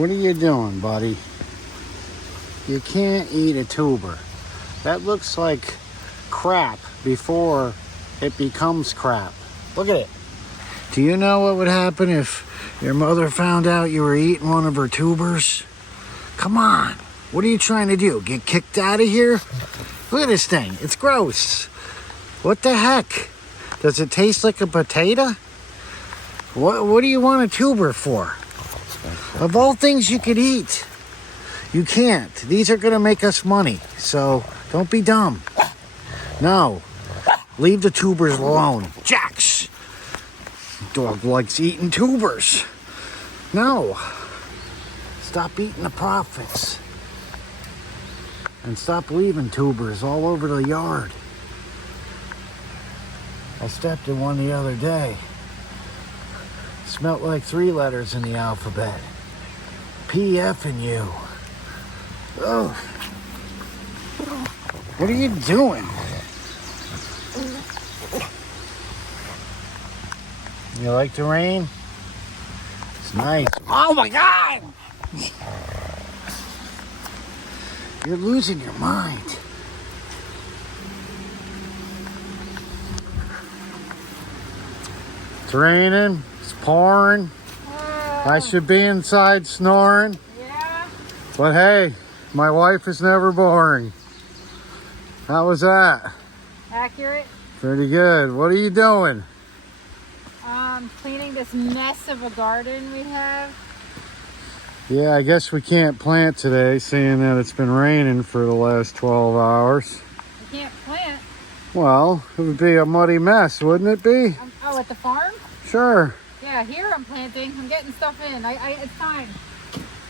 What are you doing, buddy? You can't eat a tuber. That looks like crap before it becomes crap. Look at it. Do you know what would happen if your mother found out you were eating one of her tubers? Come on. What are you trying to do? Get kicked out of here? Look at this thing. It's gross. What the heck? Does it taste like a potato? What do you want a tuber for? Of all things you could eat, you can't. These are going to make us money, so don't be dumb. No. Leave the tubers alone. Jax! Dog likes eating tubers. No. Stop eating the profits. And stop leaving tubers all over the yard. I stepped in one the other day. Smelled like 3 letters in the alphabet. P-F and U. Oh. What are you doing? You like the rain? It's nice. Oh my God! You're losing your mind. It's raining. It's pouring. I should be inside snoring. Yeah. But hey, my wife is never boring. How was that? Accurate. Pretty good. What are you doing? Cleaning this mess of a garden we have. Yeah, I guess we can't plant today, seeing that it's been raining for the last 12 hours. We can't plant. Well, it would be a muddy mess, wouldn't it be? Oh, at the farm? Sure. Yeah, here I'm planting. I'm getting stuff in. It's fine.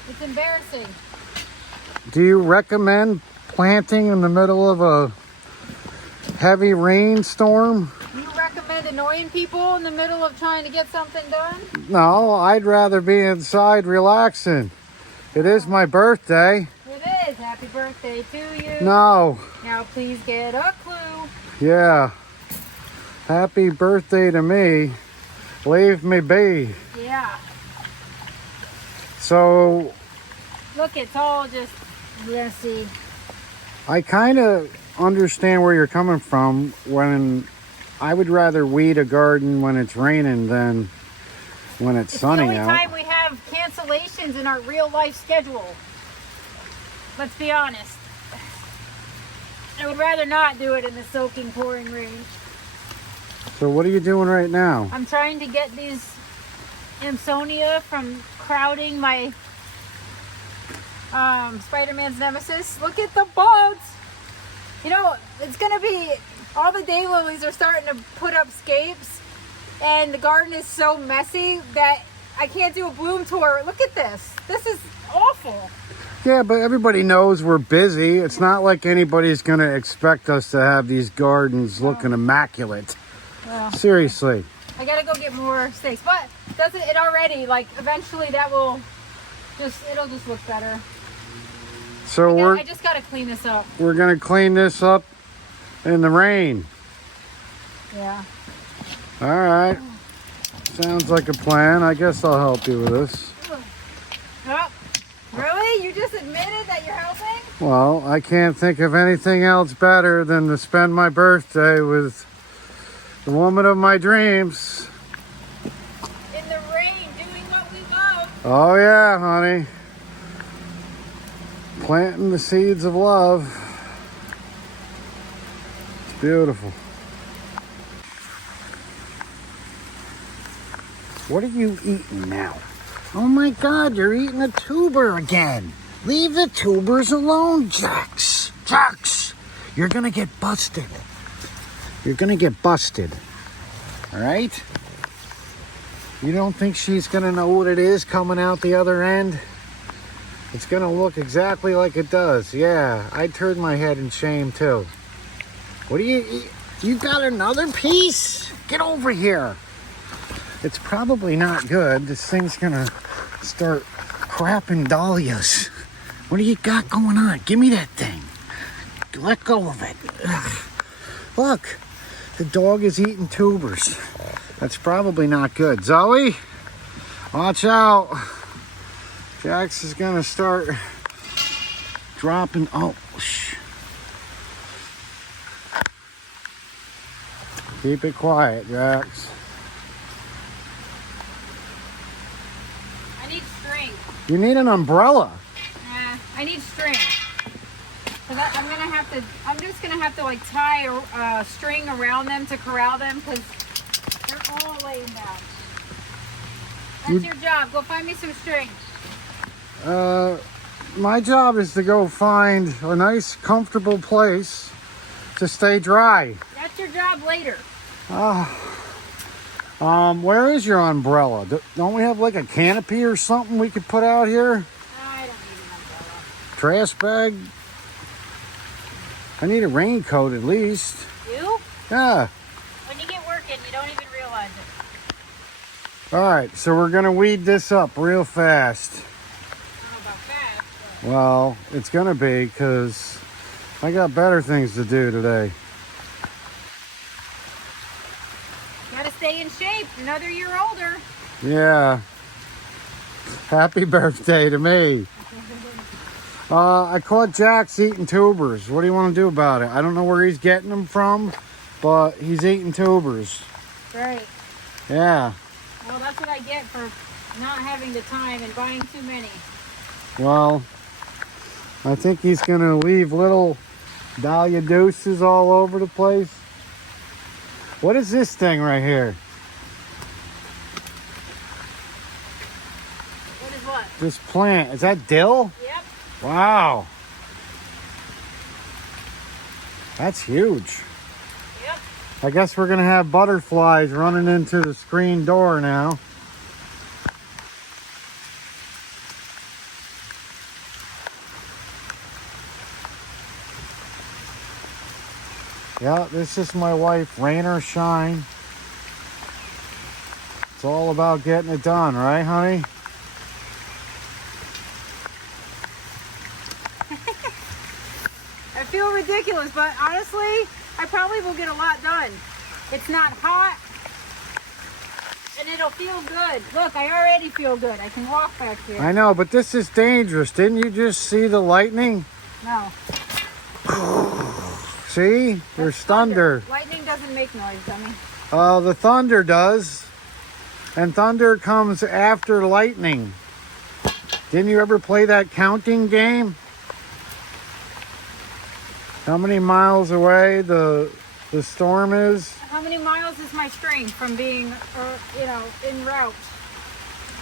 It's embarrassing. Do you recommend planting in the middle of a heavy rainstorm? You recommend annoying people in the middle of trying to get something done? No, I'd rather be inside relaxing. It is my birthday. It is. Happy birthday to you. No. Now please get a clue. Yeah. Happy birthday to me. Leave me be. Yeah. So, Look, it's all just messy. I kind of understand where you're coming from. When I would rather weed a garden when it's raining than when it's sunny the only out. time we have cancellations in our real life schedule. Let's be honest. I would rather not do it in the soaking, pouring rain. So what are you doing right now? I'm trying to get these Amsonia from crowding my Spider-Man's nemesis. Look at the bugs. You know, it's gonna be, all the daylilies are starting to put up scapes, and the garden is so messy that I can't do a bloom tour. Look at this. This is awful. Yeah, but everybody knows we're busy. It's not like anybody's going to expect us to have these gardens looking immaculate. Well, Seriously. I gotta go get more stakes, but doesn't it already, like, eventually that will it'll just look better. So I just gotta clean this up. we're going to clean this up in the rain. Yeah. All right. Sounds like a plan. I guess I'll help you with this. Oh, really? You just admitted that you're helping? Well, I can't think of anything else better than to spend my birthday with the woman of my dreams. In the rain, doing what we love. Oh yeah, honey. Planting the seeds of love. It's beautiful. What are you eating now? Oh my God, you're eating a tuber again. Leave the tubers alone, Jax. Jax, you're gonna get busted. You're gonna get busted. All right? You don't think she's gonna know what it is coming out the other end? It's gonna look exactly like it does. Yeah, I turned my head in shame too. What do you eat? You got another piece? Get over here. It's probably not good. This thing's gonna start crapping dahlias. What do you got going on? Give me that thing. Let go of it. Ugh. Look, the dog is eating tubers. That's probably not good. Zoe, watch out. Jax is gonna start dropping. Oh, keep it quiet, Jax. I need string. You need an umbrella. I need string. So I'm just gonna have to like tie a string around them to corral them because they're all laying down. That's your job. Go find me some string. My job is to go find a nice, comfortable place to stay dry. That's your job later. Where is your umbrella? Don't we have like a canopy or something we could put out here? I don't need an umbrella. Trash bag? I need a raincoat at least. You? Yeah. When you get working, you don't even realize it. All right, so we're gonna weed this up real fast. I don't know about fast, but... Well, it's gonna be because I got better things to do today. Gotta stay in shape. Another year older. Yeah. Happy birthday to me. I caught Jax eating tubers. What do you want to do about it? I don't know where he's getting them from, but he's eating tubers. Right. Yeah. Well, that's what I get for not having the time and buying too many. Well, I think he's going to leave little dahlia deuces all over the place. What is this thing right here? What is what? This plant. Is that dill? Yep. Wow. That's huge. Yep. I guess we're going to have butterflies running into the screen door now. Yeah, this is my wife, rain or shine. It's all about getting it done, right, honey? I feel ridiculous, but honestly, I probably will get a lot done. It's not hot, and it'll feel good. Look, I already feel good. I can walk back here. I know, but this is dangerous. Didn't you just see the lightning? No. See? There's thunder. Lightning doesn't make noise, dummy. The thunder does. And thunder comes after lightning. Didn't you ever play that counting game? How many miles away the storm is? How many miles is my string from being, en route?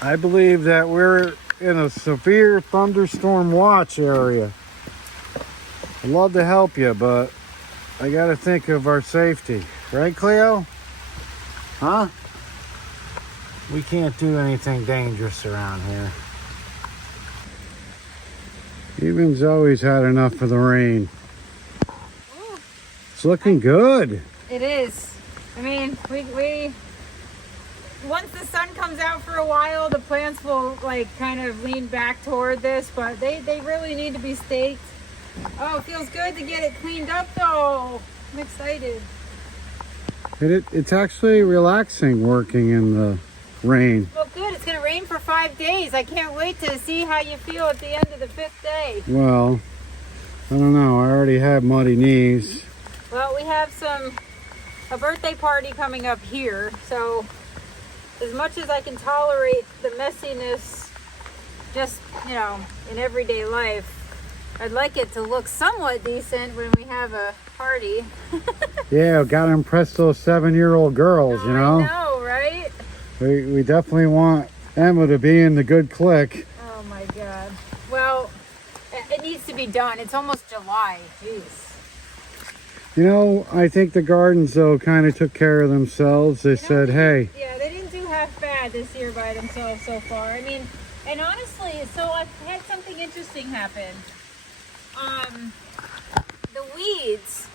I believe that we're in a severe thunderstorm watch area. I'd love to help you, but I gotta think of our safety. Right, Cleo? Huh? We can't do anything dangerous around here. Even's always had enough of the rain. Ooh. It's looking good. It is. I mean, we once the sun comes out for a while, the plants will like kind of lean back toward this, but they really need to be staked. Oh, it feels good to get it cleaned up though. I'm excited. It's actually relaxing working in the rain. Well, good. It's going to rain for 5 days. I can't wait to see how you feel at the end of the 5th day. Well, I don't know. I already have muddy knees. Well, we have a birthday party coming up here, so as much as I can tolerate the messiness just, in everyday life, I'd like it to look somewhat decent when we have a party. Yeah, gotta impress those 7-year-old girls, you know? I know, right? We definitely want Emma to be in the good clique. Oh my God. Well, it needs to be done. It's almost July. Jeez. You know, I think the gardens, though, kind of took care of themselves. They said, hey. Yeah, they didn't do half bad this year by themselves so far. I mean, and honestly, so I've had something interesting happen. The weeds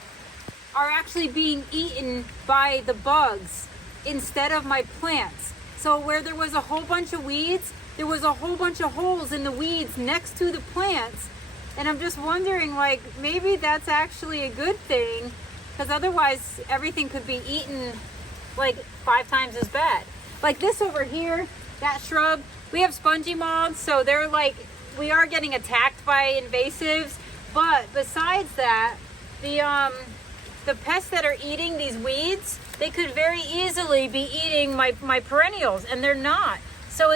are actually being eaten by the bugs instead of my plants. So where there was a whole bunch of weeds, there was a whole bunch of holes in the weeds next to the plants. And I'm just wondering, like, maybe that's actually a good thing, because otherwise everything could be eaten like 5 times as bad. Like this over here, that shrub. We have spongy moths, so they're like, we are getting attacked by invasives. But besides that, the pests that are eating these weeds, they could very easily be eating my perennials, and they're not. So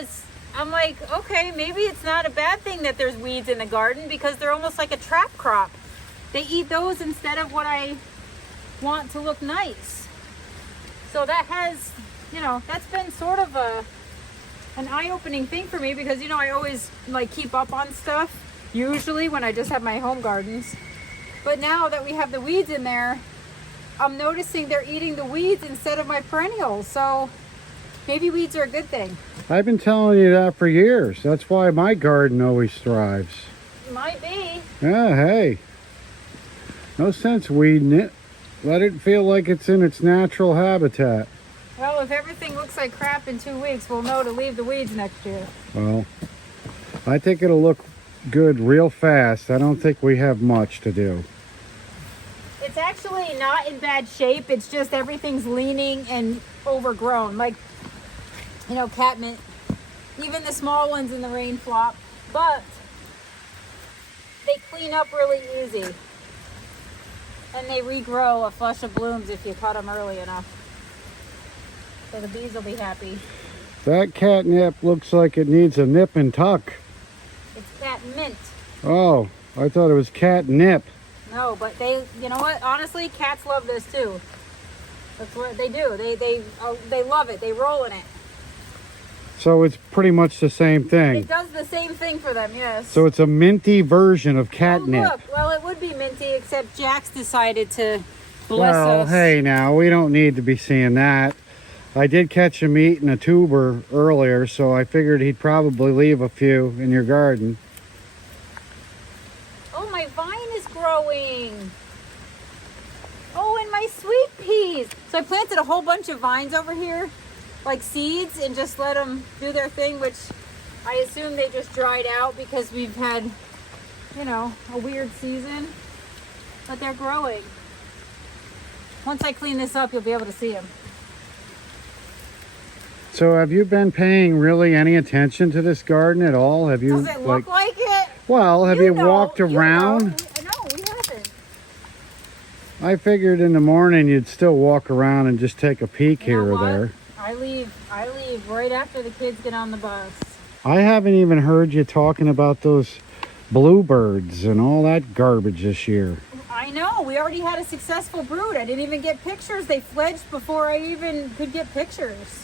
I'm like, okay, maybe it's not a bad thing that there's weeds in the garden, because they're almost like a trap crop. They eat those instead of what I want to look nice. So that has, you know, that's been sort of an eye-opening thing for me, because, you know, I always like keep up on stuff, usually when I just have my home gardens. But now that we have the weeds in there, I'm noticing they're eating the weeds instead of my perennials. So maybe weeds are a good thing. I've been telling you that for years. That's why my garden always thrives. Might be. Yeah, hey. No sense weeding it. Let it feel like it's in its natural habitat. Well, if everything looks like crap in 2 weeks, we'll know to leave the weeds next year. Well, I think it'll look good real fast. I don't think we have much to do. It's actually not in bad shape. It's just everything's leaning and overgrown. Like, you know, catmint. Even the small ones in the rain flop. But they clean up really easy. And they regrow a flush of blooms if you cut them early enough. So the bees will be happy. That catnip looks like it needs a nip and tuck. It's catmint. Oh, I thought it was catnip. No, but they, you know what? Honestly, cats love this too. That's what they do. They love it. They roll in it. So it's pretty much the same thing. It does the same thing for them, yes. So it's a minty version of catnip. Oh, look. Well, it would be minty, except Jax decided to bless Well, us. hey now, we don't need to be seeing that. I did catch him eating a tuber earlier, so I figured he'd probably leave a few in your garden. Oh, my vine is growing. Oh, and my sweet peas. So I planted a whole bunch of vines over here, like seeds, and just let them do their thing, which I assume they just dried out because we've had, you know, a weird season. But they're growing. Once I clean this up, you'll be able to see them. So have you been paying really any attention to this garden at all? Have you? Does it look like it? Well, have you walked around? No, we haven't. I figured in the morning you'd still walk around and just take a peek here or there. I leave right after the kids get on the bus. I haven't even heard you talking about those bluebirds and all that garbage this year. I know. We already had a successful brood. I didn't even get pictures. They fledged before I even could get pictures.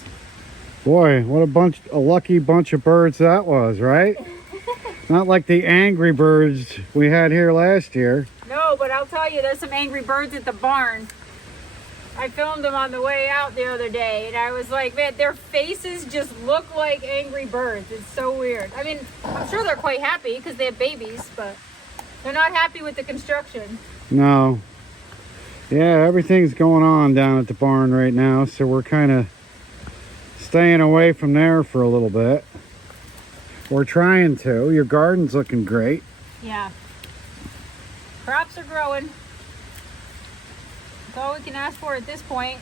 Boy, what a lucky bunch of birds that was, right? Not like the angry birds we had here last year. No, but I'll tell you, there's some angry birds at the barn. I filmed them on the way out the other day, and I was like, man, their faces just look like angry birds. It's so weird. I mean, I'm sure they're quite happy because they have babies, but they're not happy with the construction. No. Yeah, everything's going on down at the barn right now, so we're kind of staying away from there for a little bit. We're trying to. Your garden's looking great. Yeah. Crops are growing. That's all we can ask for at this point.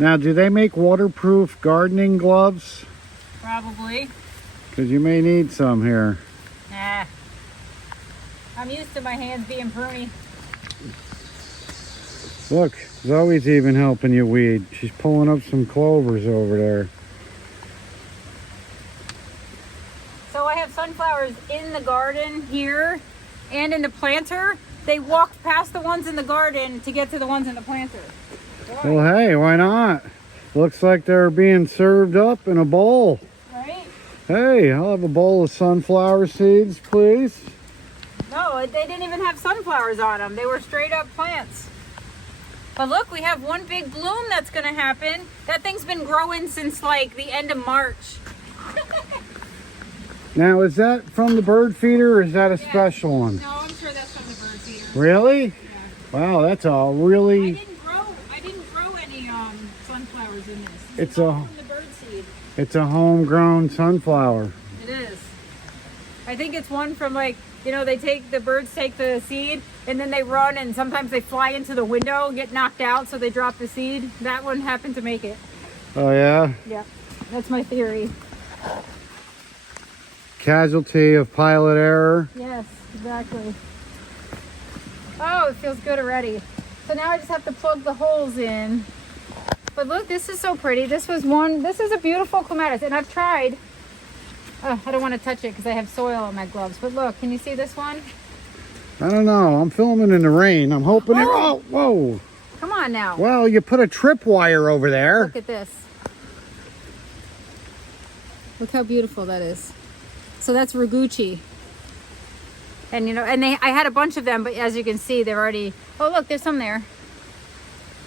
Now, do they make waterproof gardening gloves? Probably. Because you may need some here. Nah. I'm used to my hands being pruny. Look, Zoe's even helping you weed. She's pulling up some clovers over there. So I have sunflowers in the garden here and in the planter. They walked past the ones in the garden to get to the ones in the planter. Boy. Well, hey, why not? Looks like they're being served up in a bowl. Right? Hey, I'll have a bowl of sunflower seeds, please. No, they didn't even have sunflowers on them. They were straight up plants. But look, we have one big bloom that's going to happen. That thing's been growing since like the end of March. Now, is that from the bird feeder or is that a special one? No, I'm sure that's from the bird feeder. Really? Yeah. Wow, that's all really... I didn't grow any sunflowers in this. It's all from the bird seed. It's a homegrown sunflower. It is. I think it's one from like, you know, the birds take the seed and then they run and sometimes they fly into the window and get knocked out, so they drop the seed. That one happened to make it. Oh, yeah? Yeah. That's my theory. Casualty of pilot error. Yes, exactly. Oh, it feels good already. So now I just have to plug the holes in. But look, this is so pretty. This is a beautiful clematis, and I've tried. Oh, I don't want to touch it because I have soil on my gloves. But look, can you see this one? I don't know. I'm filming in the rain. I'm hoping it. Oh, whoa. Come on now. Well, you put a tripwire over there. Look at this. Look how beautiful that is. So that's Raguchi. And you know, I had a bunch of them, but as you can see, they're already, oh look, there's some there.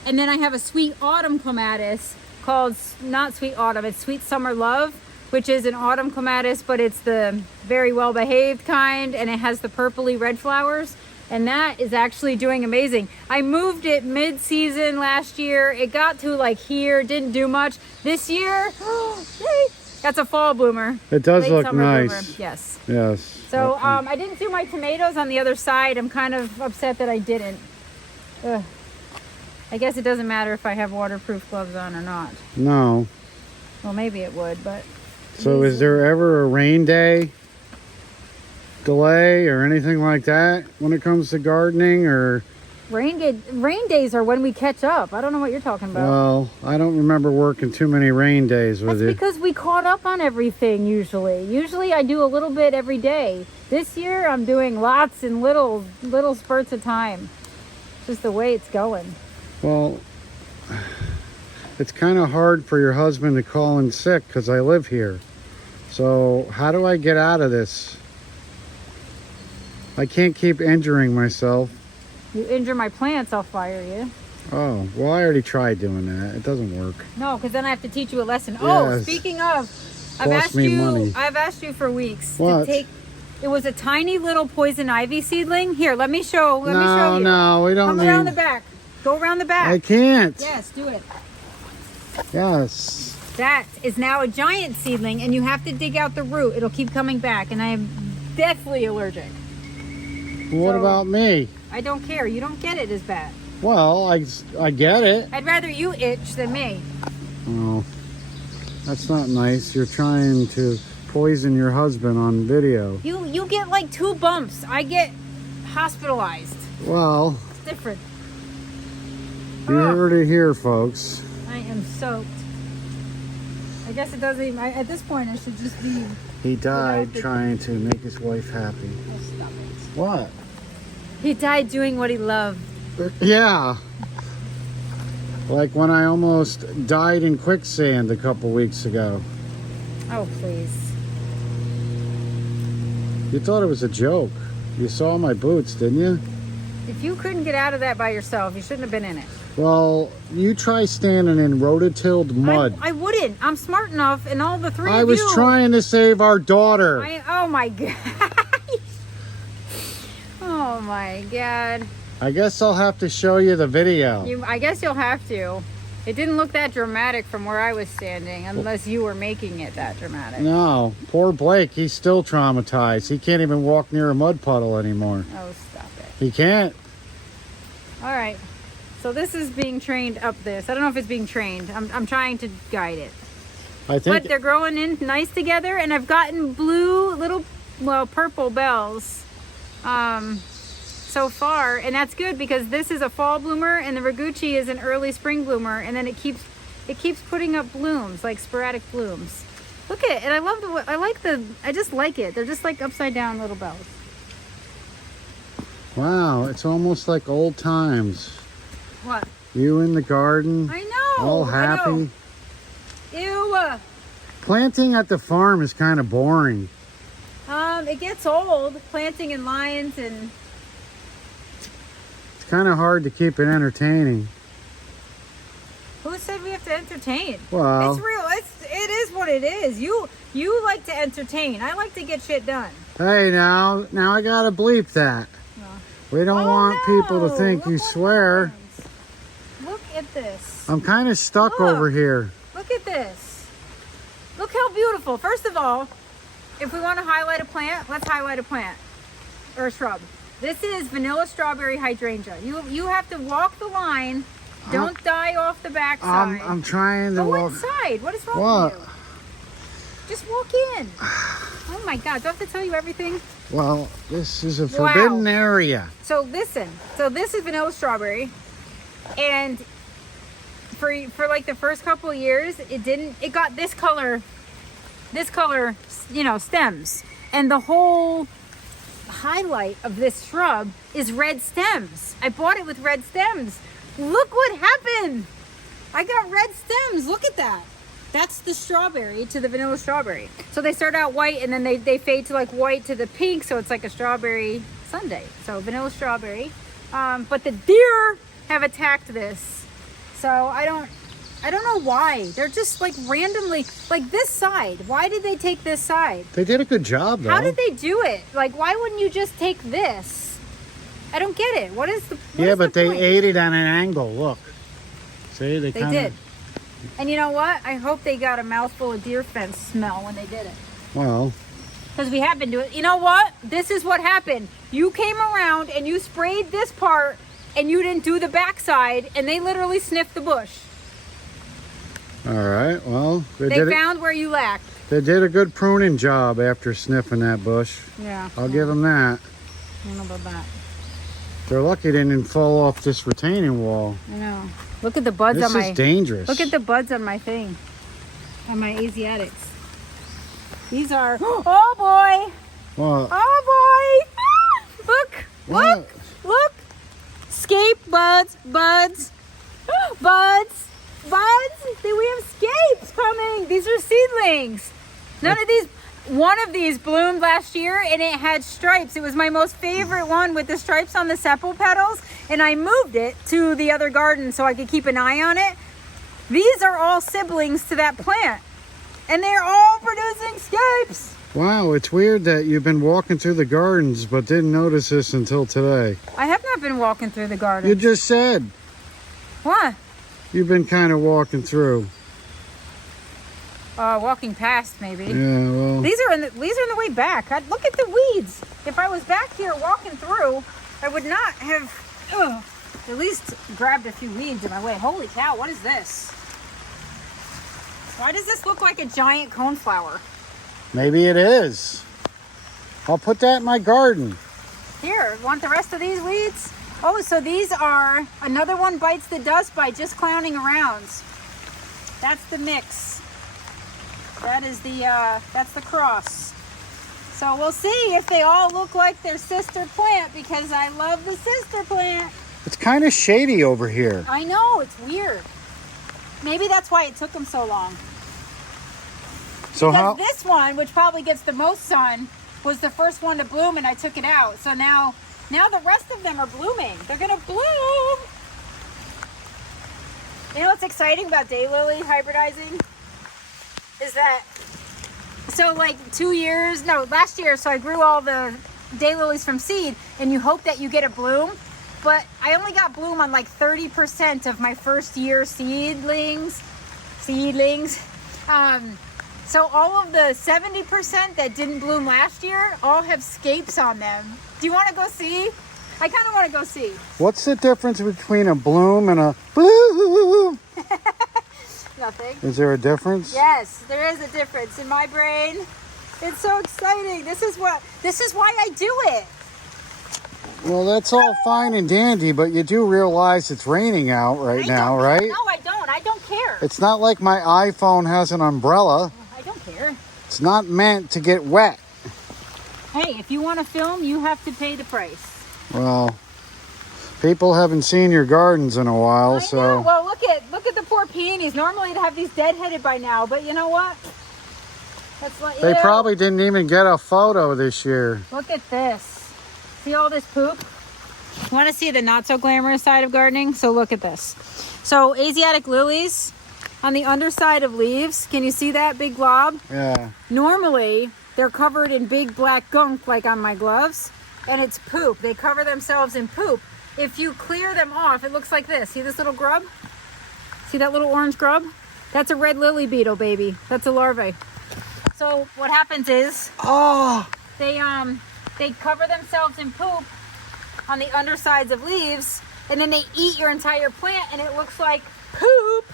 And then I have a sweet autumn clematis called, not sweet autumn, it's sweet summer love, which is an autumn clematis, but it's the very well behaved kind, and it has the purpley red flowers. And that is actually doing amazing. I moved it mid-season last year. It got to like here, didn't do much. This year, yay, that's a fall bloomer. It does Late look summer nice. bloomer. Yes. Yes. So I didn't do my tomatoes on the other side. I'm kind of upset that I didn't. Ugh. I guess it doesn't matter if I have waterproof gloves on or not. No. Well, maybe it would, but. So is there ever a rain day delay or anything like that when it comes to gardening? Or rain days are when we catch up. I don't know what you're talking about. well, I don't remember working too many rain days with That's you. because we caught up on everything usually I do a little bit every day. This year I'm doing lots and little spurts of time. Just the way it's going. Well, it's kind of hard for your husband to call in sick because I live here. So how do I get out of this? I can't keep injuring myself. You injure my plants, I'll fire you. Oh, well, I already tried doing that. It doesn't work. No, because then I have to teach you a lesson. Oh, Yes. speaking of, I've Cost me money. asked you for weeks What? to take. It was a tiny little poison ivy seedling. Here, let me show you. No, we don't Come need... around the back. Go around the back. I can't. Yes, do it. Yes. That is now a giant seedling, and you have to dig out the root. It'll keep coming back, and I am deathly allergic. What So- about me? I don't care. You don't get it as bad. Well, I get it. I'd rather you itch than me. Oh, that's not nice. You're trying to poison your husband on video. You get like 2 bumps. I get hospitalized. Well, It's different. you heard it here, folks. I am soaked. I guess it doesn't even, at this point it should just be. He died Without the- trying to make his wife happy. Oh, stop it. What? He died doing what he loved. Yeah. Like when I almost died in quicksand a couple weeks ago. Oh, please. You thought it was a joke. You saw my boots, didn't you? If you couldn't get out of that by yourself, you shouldn't have been in it. Well, you try standing in rototilled mud. I wouldn't. I'm smart enough, and all the three I of was you. trying to save our daughter. Oh my god. Oh my god. I guess I'll have to show you the video. I guess you'll have to. It didn't look that dramatic from where I was standing, unless you were making it that dramatic. No, poor Blake, he's still traumatized. He can't even walk near a mud puddle anymore. Oh, stop it. He can't. All right. So this is being trained up this. I don't know if it's being trained. I'm trying to guide it. I think But they're growing in nice together, and I've gotten purple bells so far, and that's good because this is a fall bloomer and the Raguchi is an early spring bloomer, and then it keeps putting up blooms, like sporadic blooms. Look at it, and I just like it. They're just like upside down little bells. wow, it's almost like old times. What? You in the garden, I know. all I happy. know. Ew. Planting at the farm is kind of boring. It gets old planting in lines, and It's kind of hard to keep it entertaining. who said we have to entertain? Well, It's real. It is what it is. You like to entertain. I like to get shit done. hey, now I gotta bleep that. No. We don't Oh, want people to no. think you Look what swear. happens. Look at this. I'm kind of stuck Look. over here. Look at this. Look how beautiful. First of all, if we want to highlight a plant, let's highlight a plant or a shrub. This is vanilla strawberry hydrangea. You have to walk the line. Don't die off the backside. I'm trying to Go walk. inside. What is wrong What? with Just walk in. Oh my God, do I have to tell you everything? Well, this is a forbidden area. So listen, so this is vanilla strawberry, and for like the first couple of years, it got this color, you know, stems, and the whole highlight of this shrub is red stems. I bought it with red stems. Look what happened. I got red stems. Look at that. That's the strawberry to the vanilla strawberry. So they start out white and then they fade to like white to the pink. So it's like a strawberry sundae. So vanilla strawberry. But the deer have attacked this. So I don't know why. They're just like randomly, like this side. Why did they take this side? They did a good job though. How did they do it? Like, why wouldn't you just take this? I don't get it. What is the point? They ate it on an angle. Look. See, they did. And you know what? I hope they got a mouthful of deer fence smell when they did it. Well. Because we have been doing it. You know what? This is what happened. You came around and you sprayed this part and you didn't do the backside and they literally sniffed the bush. All right. Well, they found where you lacked. They did a good pruning job after sniffing that bush. Yeah. I'll give them that. I don't know about that. They're lucky they didn't fall off this retaining wall. I know. Look at the buds on my... This is dangerous. Look at the buds on my thing. On my Asiatics. These are... Oh, boy! What? Oh, boy! Look! What? Look! Scape buds! Buds! Buds! Buds! We have scapes coming! These are seedlings! None of these... One of these bloomed last year and it had stripes. It was my most favorite one with the stripes on the sepal petals, and I moved it to the other garden so I could keep an eye on it. These are all siblings to that plant and they're all producing scapes. Wow, it's weird that you've been walking through the gardens but didn't notice this until today. I have not been walking through the garden. You just said. What? You've been kind of walking through. Walking past, maybe. Yeah, well. These are in the way back. Look at the weeds. If I was back here walking through, I would not have at least grabbed a few weeds in my way. Holy cow, what is this? Why does this look like a giant coneflower? Maybe it is. I'll put that in my garden. Here, want the rest of these weeds? Oh, so these are, another one bites the dust by just clowning around. That's the mix. That is that's the cross. So we'll see if they all look like their sister plant, because I love the sister plant. It's kind of shady over here. I know, it's weird. Maybe that's why it took them so long. So because this one, which probably gets the most sun, was the first one to bloom and I took it out. So now the rest of them are blooming. They're gonna bloom. You know what's exciting about daylily hybridizing? Is that, so like last year, so I grew all the daylilies from seed and you hope that you get a bloom, but I only got bloom on like 30% of my first year seedlings. So all of the 70% that didn't bloom last year all have scapes on them. Do you want to go see? I kind of want to go see. What's the difference between a bloom and a bloom? Nothing. Is there a difference? Yes, there is a difference in my brain. It's so exciting. This is why I do it. Well, that's all fine and dandy, but you do realize it's raining out right now, right? No, I don't. I don't care. It's not like my iPhone has an umbrella. I don't care. It's not meant to get wet. Hey, if you want to film, you have to pay the price. Well, people haven't seen your gardens in a while, I know. Well, look at the poor peonies. Normally I'd have these deadheaded by now, but you know what? That's like, they probably didn't even get a photo this year. Look at this. See all this poop? You want to see the not so glamorous side of gardening? So look at this. So Asiatic lilies on the underside of leaves. Can you see that big glob? Yeah. Normally they're covered in big black gunk like on my gloves, and it's poop. They cover themselves in poop. If you clear them off, it looks like this. See this little grub? See that little orange grub? That's a red lily beetle, baby. That's a larvae. So what happens is, they cover themselves in poop on the undersides of leaves, and then they eat your entire plant, and it looks like poop.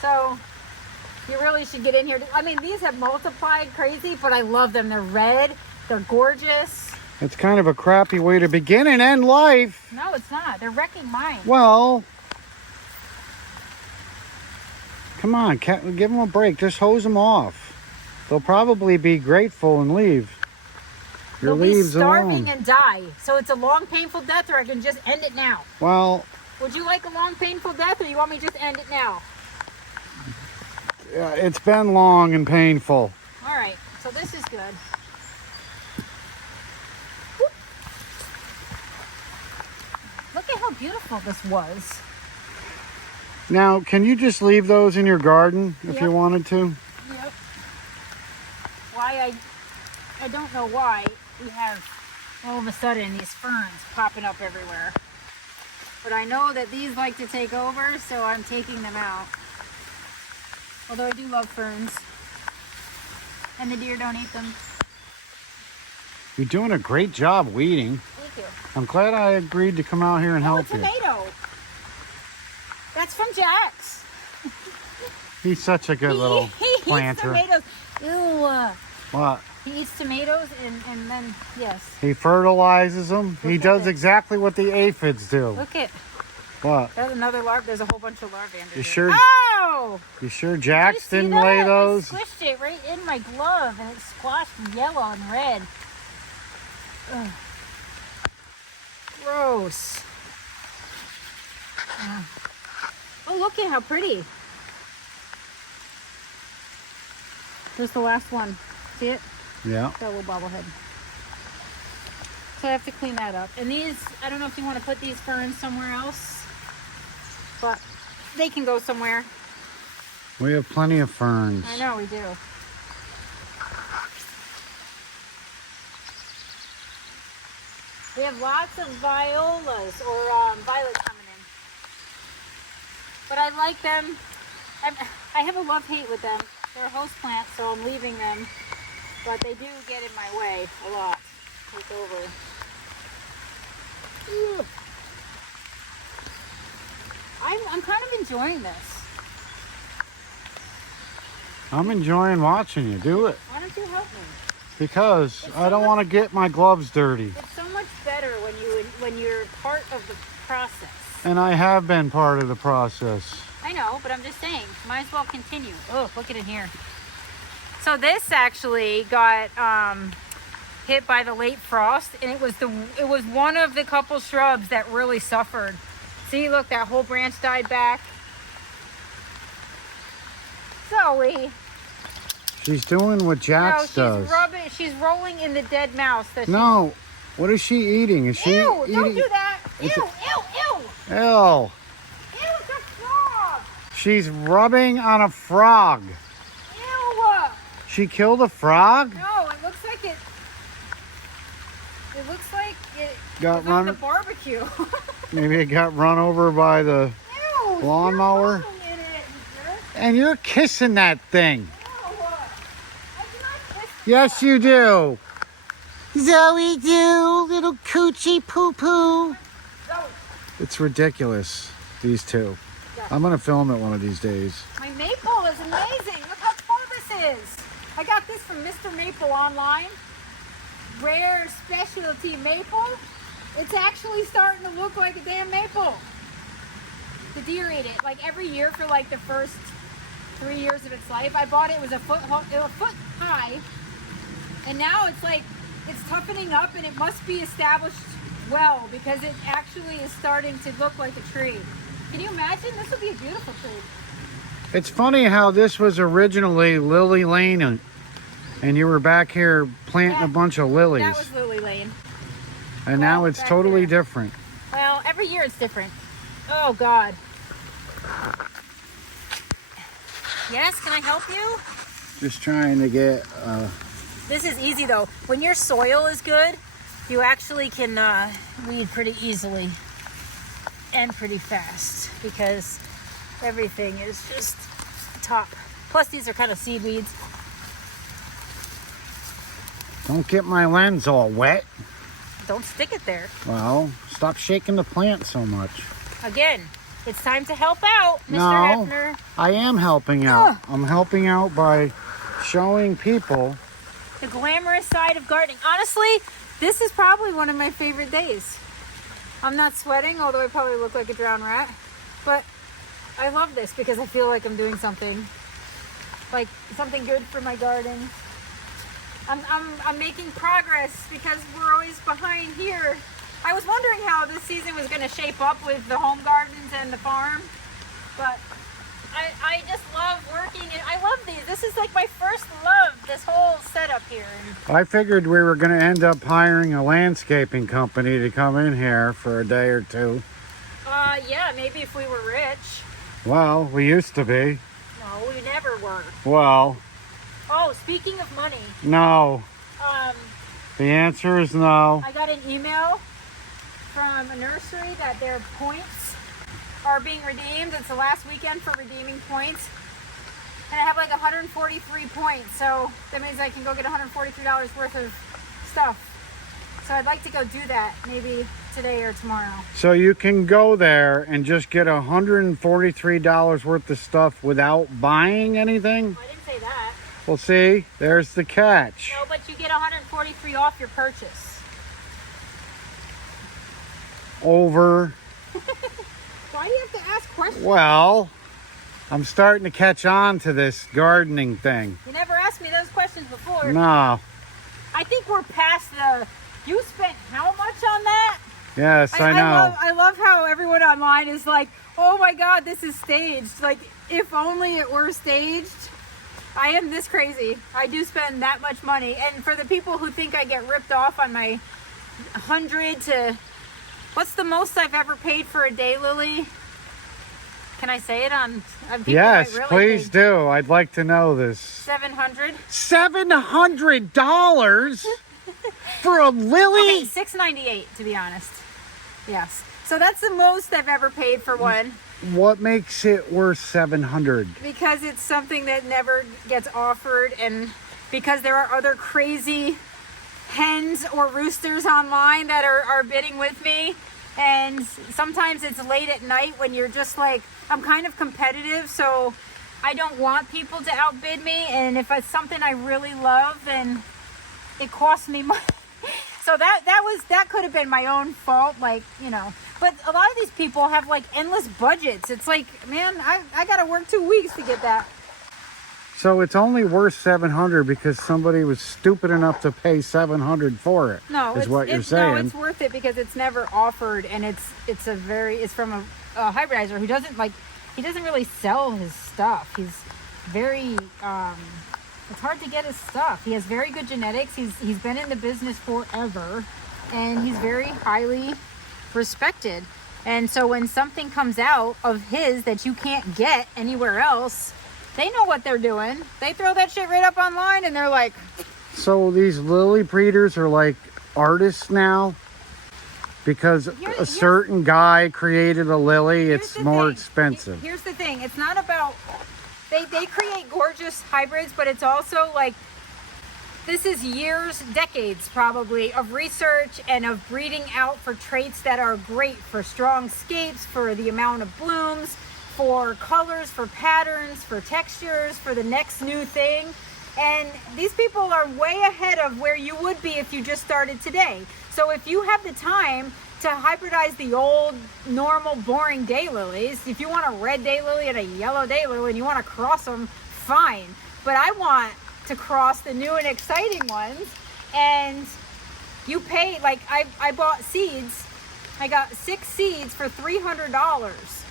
So You really should get in here. I mean, these have multiplied crazy, but I love them. They're red. They're gorgeous. It's kind of a crappy way to begin and end life. No, it's not. They're wrecking mine. Well, come on, give them a break. Just hose them off. They'll probably be grateful and leave. Your They'll leaves be starving alone. and die. So it's a long, painful death, or I can just end it now. Well, would you like a long, painful death, or you want me to just end it now? it's been long and painful. All right, so this is good. Look at how beautiful this was. Now, can you just leave those in your garden if you wanted to? Yep. Why I don't know why we have all of a sudden these ferns popping up everywhere. But I know that these like to take over, so I'm taking them out. Although I do love ferns. And the deer don't eat them. You're doing a great job weeding. Thank you. I'm glad I agreed to come out here and help a tomato. That's from Jax. He's such a good little planter. He eats tomatoes. Ew. What? He eats tomatoes and then, yes. He fertilizes them. He does exactly what the aphids do. Look at. What? There's another larva. There's a whole bunch of larvae under You there. sure? Oh! You sure Jax Did you see didn't lay that? those? I squished it right in my glove and it squashed yellow and red. Ugh. Gross. Oh, look at how pretty. There's the last one. See it? Yeah. Got a little bobblehead. So I have to clean that up. And these, I don't know if you want to put these ferns somewhere else, but they can go somewhere. We have plenty of ferns. I know we do. We have lots of violas or violets coming in. But I like them. I have a love-hate with them. They're a host plant, so I'm leaving them. But they do get in my way a lot. Take over. Ew. I'm kind of enjoying this. I'm enjoying watching you do it. Why don't you help me? Because I don't want to get my gloves dirty. It's so much better when you're part of the process. And I have been part of the process. I know, but I'm just saying, might as well continue. Oh, look at it here. So this actually got hit by the late frost, and it was one of the couple shrubs that really suffered. See, look, that whole branch died back. Zoe. She's doing what Jax does. She's rolling in the dead mouse. No, what is she eating? Is she ew, eating? don't do that. Ew, It's ew, Ew. ew. Ew, it's a frog. She's rubbing on a frog. Ew. She killed a frog? No, it looks like it. It looks like it Got was on the run. barbecue. Maybe it got run over by the Ew, lawnmower. you're rolling in it, you jerk. And you're kissing that thing. Ew. I do not kiss the Yes, you do. Zoe do, little coochie poo-poo. Zoe. It's ridiculous, these two. Yeah. I'm going to film it one of these days. My maple is amazing. Look how tall this is. I got this from Mr. Maple online. Rare specialty maple. It's actually starting to look like a damn maple. The deer eat it like every year for like the first 3 years of its life. I bought it, it was a foot high. And now it's like, it's toughening up and it must be established well because it actually is starting to look like a tree. Can you imagine? This would be a beautiful tree. It's funny how this was originally Lily Lane and you were back here planting a bunch of lilies. That was Lily Lane. And now it's back totally there. different. Well, every year it's different. Oh, God. Yes, can I help you? Just trying to get... This is easy, though. When your soil is good, you actually can weed pretty easily and pretty fast because everything is just top. Plus, these are kind of seaweeds. Don't get my lens all wet. Don't stick it there. Well, stop shaking the plant so much. Again, It's time to help out, Mr. No, Hefner. I am helping out. I'm helping out by showing people. The glamorous side of gardening. Honestly, this is probably one of my favorite days. I'm not sweating, although I probably look like a drowned rat. But I love this because I feel like I'm doing something good for my garden. I'm making progress because we're always behind here. I was wondering how this season was going to shape up with the home gardens and the farm, but I just love working, and I love these. This is like my first love, this whole setup here. I figured we were going to end up hiring a landscaping company to come in here for a day or two. Yeah, maybe if we were rich. Well, we used to be. No, we never were. Well. Oh, speaking of money. No. The answer is no. I got an email from a nursery that their points are being redeemed. It's the last weekend for redeeming points. And I have like 143 points. So that means I can go get $143 worth of stuff. So I'd like to go do that maybe today or tomorrow. So you can go there and just get $143 worth of stuff without buying anything? I didn't say that. Well, see, there's the catch. No, but you get 143 off your purchase. Over. Why do you have to ask questions? Well, I'm starting to catch on to this gardening thing. You never asked me those questions before. No. I think we're past the, you spent how much on that? Yes, I know. I love how everyone online is like, oh my God, this is staged. Like, if only it were staged. I am this crazy. I do spend that much money. And for the people who think I get ripped off on my 100 to, what's the most I've ever paid for a daylily? Can I say it on? Yes, really please do. I'd like to know this. 700. $700 for a lily? Okay, $698 to be honest. Yes. So that's the most I've ever paid for one. What makes it worth $700? Because it's something that never gets offered, and because there are other crazy hens or roosters online that are bidding with me. And sometimes it's late at night when you're just like, I'm kind of competitive, so I don't want people to outbid me. And if it's something I really love, then it costs me money. So that could have been my own fault, like, you know. But a lot of these people have like endless budgets. It's like, man, I gotta work 2 weeks to get that. So it's only worth $700 because somebody was stupid enough to pay $700 for it. No, is what you're saying. No, it's worth it because it's never offered, and it's from a hybridizer who doesn't really sell his stuff. He's very it's hard to get his stuff. He has very good genetics. He's been in the business forever, and he's very highly respected. And so when something comes out of his that you can't get anywhere else, they know what they're doing. They throw that shit right up online, and they're like... So these lily breeders are like artists now? Because a certain guy created a lily, it's more expensive. Here's the thing. It's not about... They create gorgeous hybrids, but it's also like... This is years, decades probably, of research and of breeding out for traits that are great for strong scapes, for the amount of blooms, for colors, for patterns, for textures, for the next new thing. And these people are way ahead of where you would be if you just started today. So if you have the time to hybridize the old, normal, boring daylilies, if you want a red daylily and a yellow daylily and you want to cross them, fine. But I want to cross the new and exciting ones. And you pay, like I bought seeds. I got 6 seeds for $300.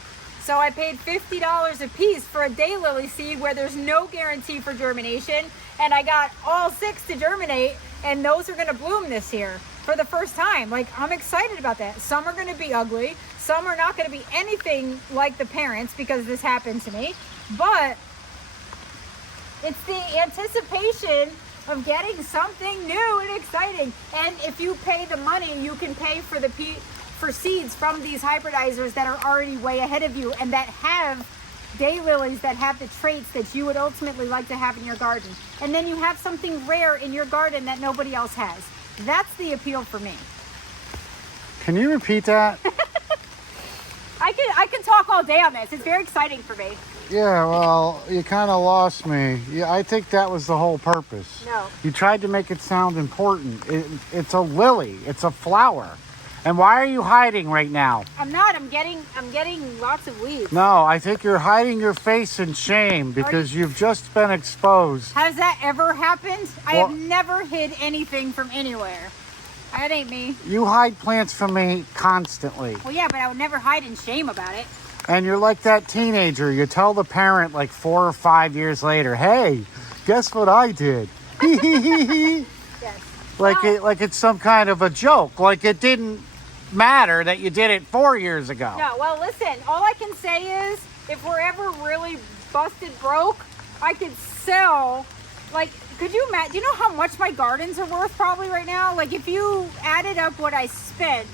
So I paid $50 a piece for a daylily seed where there's no guarantee for germination. And I got all 6 to germinate, and those are gonna bloom this year for the first time. Like, I'm excited about that. Some are gonna be ugly. Some are not gonna be anything like the parents because this happened to me. But it's the anticipation of getting something new and exciting. And if you pay the money, you can pay for for seeds from these hybridizers that are already way ahead of you and that have daylilies that have the traits that you would ultimately like to have in your garden. And then you have something rare in your garden that nobody else has. That's the appeal for me. Can you repeat that? I can talk walk all day on this. It's very exciting for me. Yeah, well, you kind of lost me. Yeah, I think that was the whole purpose. No. You tried to make it sound important. It's a lily. It's a flower. And why are you hiding right now? I'm not. I'm getting lots of weeds. No, I think you're hiding your face in shame because you've just been exposed. Has that ever happened? I Well- have never hid anything from anywhere. That ain't me. You hide plants from me constantly. Well, yeah, but I would never hide in shame about it. And you're like that teenager. You tell the parent like 4 or 5 years later, hey, guess what I did? Yes. Like Well- like it's some kind of a joke. Like it didn't matter that you did it 4 years ago. No, well, listen, all I can say is if we're ever really busted broke, I could sell, like, could you imagine, do you know how much my gardens are worth probably right now? Like, if you added up what I spent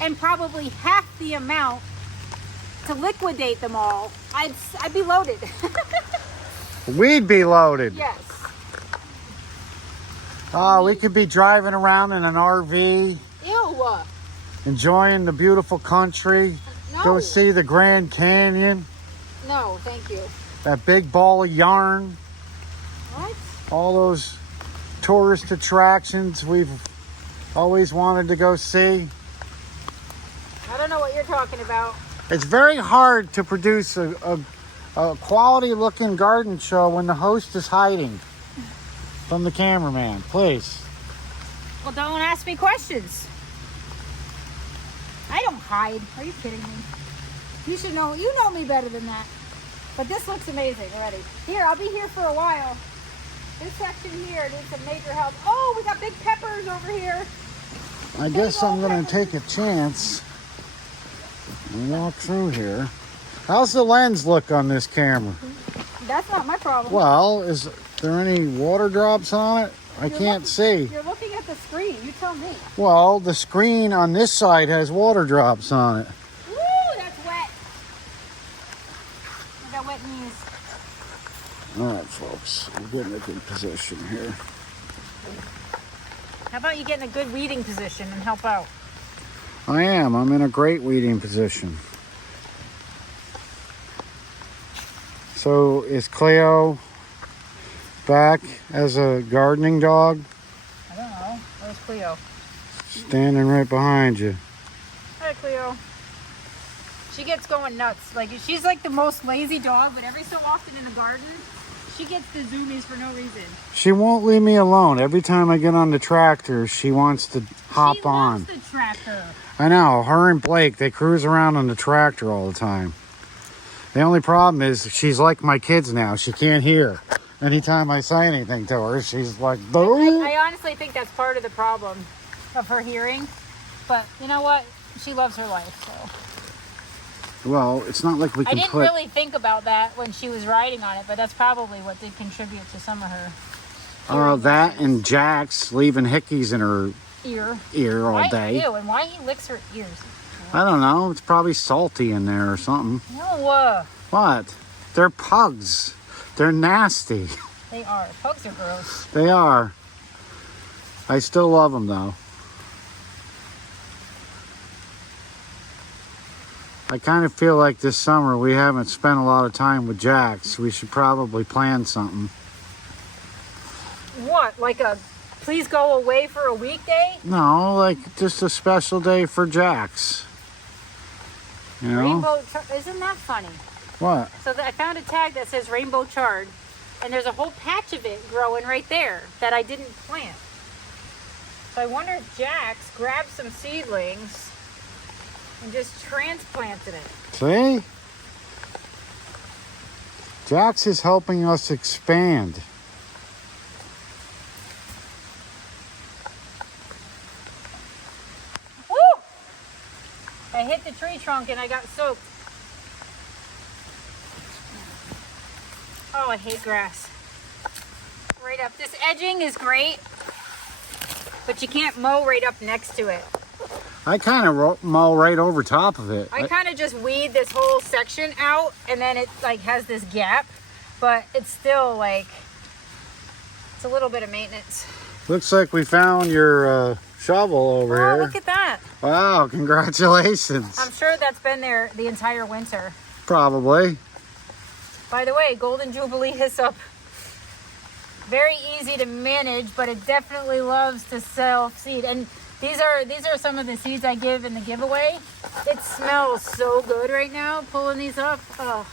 and probably half the amount to liquidate them all, I'd be loaded. We'd be loaded. Yes. Oh, we could be driving around in an RV, Ew. enjoying the beautiful country. No. Go see the Grand Canyon, No, thank you. that big ball of yarn, What? all those tourist attractions we've always wanted to go see. I don't know what you're talking about. It's very hard to produce a quality looking garden show when the host is hiding from the cameraman. Please. Well, don't ask me questions. I don't hide. Are you kidding me? You should know. You know me better than that. But this looks amazing already. Here, I'll be here for a while. This section here needs some major help. Oh, we got big peppers over here. I guess I'm going to take a chance and walk through here. How's the lens look on this camera? That's not my problem. Well, is there any water drops on it? I can't see. You're looking at the screen. You tell me. Well, the screen on this side has water drops on it. Woo, that's wet. I got wet knees. All right, folks, we're getting a good position here. How about you get in a good weeding position and help out? I am. I'm in a great weeding position. So is Cleo back as a gardening dog? I don't know. Where's Cleo? Standing right behind you. Hi, Cleo. She gets going nuts. Like, she's like the most lazy dog, but every so often in the garden, she gets the zoomies for no reason. She won't leave me alone. Every time I get on the tractor, she wants to hop on. She loves the tractor. I know. Her and Blake, they cruise around on the tractor all the time. The only problem is she's like my kids now. She can't hear. Anytime I say anything to her, she's like, boo. I honestly think that's part of the problem of her hearing. But you know what? She loves her life, so. Well, it's not like we I can didn't put... really think about that when she was riding on it, but that's probably what did contribute to some of her that and Jax leaving hickeys in her ear. all Why, day. ew, and why he licks her ears? I don't know. It's probably salty in there or something. No, What? They're pugs. They're nasty. they are. Pugs are gross. They are. I still love them though. I kind of feel like this summer we haven't spent a lot of time with Jax. We should probably plan something. What? Like a please go away for a weekday? No, like just a special day for Jax. You know? Rainbow isn't that funny? What? So I found a tag that says rainbow chard, and there's a whole patch of it growing right there that I didn't plant. So I wonder if Jax grabbed some seedlings and just transplanted it. See? Jax is helping us expand. Woo! I hit the tree trunk and I got soaked. Oh, I hate grass. Right up. This edging is great, but you can't mow right up next to it. I kind of mow right over top of it. I kind of just weed this whole section out, and then it like has this gap, but it's still like, it's a little bit of maintenance. Looks like we found your shovel over Oh, here. look at that. Wow, congratulations. I'm sure that's been there the entire winter. Probably. By the way, Golden Jubilee hyssop. Very easy to manage, but it definitely loves to self-seed. And these are some of the seeds I give in the giveaway. It smells so good right now, pulling these up. Oh.